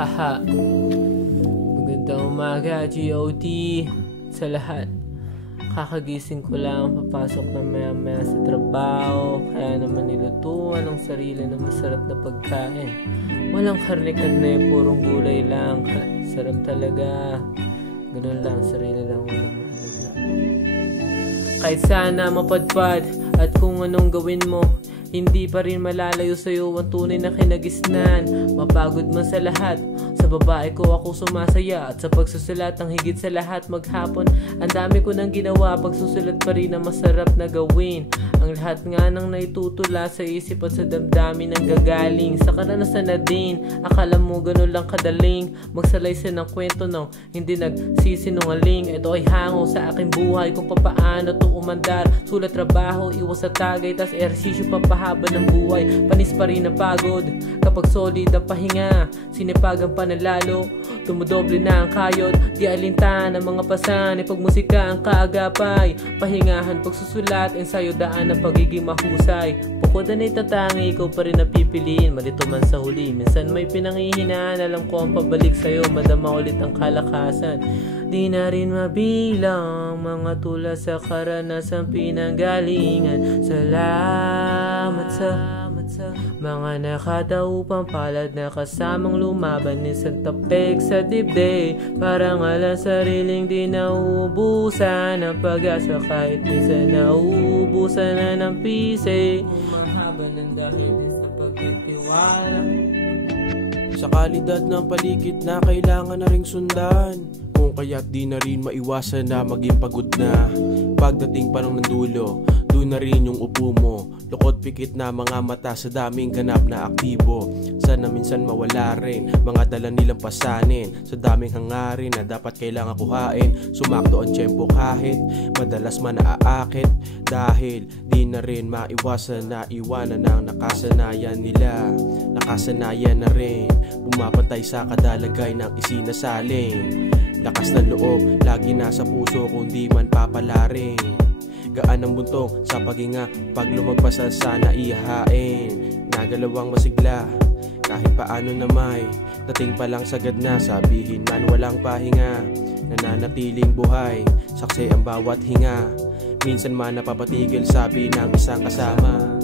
Haha. Magandang umaga, GOT sa lahat. Kakagising ko lang, papasok na maya-maya sa trabaho. Kaya naman nilutuan ng sarili na masarap na pagkain. Walang karne-kat na purong gulay lang. Sarap talaga. Ganun lang, sarili lang walang mahalaga. Kahit sana mapadpad at kung anong gawin mo, hindi pa rin malalayo sa'yo ang tunay na kinagisnan. Mapagod man sa lahat, sa babae ko ako sumasaya. At sa pagsusulat ang higit sa lahat maghapon, ang dami ko nang ginawa, pagsusulat pa rin ang masarap na gawin. Ang lahat nga nang naitutula sa isip at sa damdamin ang gagaling sa karanasan na din. Akala mo ganun lang kadaling magsalaysa ng kwento no, hindi nagsisinungaling. Ito ay hango sa aking buhay kung papaano to umandar. Sulat, trabaho, iwas sa tagay, tas ehersisyo papahaba ng buhay. Panis pa rin ang pagod kapag solid ang pahinga. Sinipagan pa na lalo, tumudoble na ang kayod. Di alintan ang mga pasan, ipagmusika ang kaagapay. Pahingahan, pagsusulat, ensayo, daan ng pagiging mahusay. Bukod na itatangi, ikaw pa rin napipiliin. Malito man sa huli, minsan may pinanghihinaan. Alam ko ang pabalik sa'yo, madama ulit ang kalakasan. Di na rin mabilang mga tula sa karanasan pinanggalingan. Salamat sa mga nakataupang palad na kasamang lumaban. Isang tapik sa dibdib, parang alang sariling di nauubusan ng pag-asa. Kahit minsan nauubusan na ng pisay, umahaba ng dahil sa pagtitiwala. Sa kalidad ng paligid na kailangan na ring sundan, kung kaya't di na rin maiwasan na maging pagod na. Pagdating pa ng dulo, doon na rin yung upo mo. Lukot pikit na mga mata sa daming ganap na aktibo. Sana minsan mawala rin mga dala nilang pasanin. Sa daming hangarin na dapat kailangan kuhain. Sumakto ang tiyempo kahit madalas man naaakit. Dahil di na rin maiwasan na iwanan ang nakasanayan nila. Nakasanayan na rin pumapatay sa kadalagay ng isinasaling. Lakas ng loob, lagi nasa puso kung di man papalarin. Gaan ang buntong sa paghinga, pag lumagpas sana ihahain. Nagalawang masigla, kahit paano na may dating palang sagad na. Sabihin man walang pahinga, nananatiling buhay, saksi ang bawat hinga. Minsan man napapatigil sabi ng isang kasama.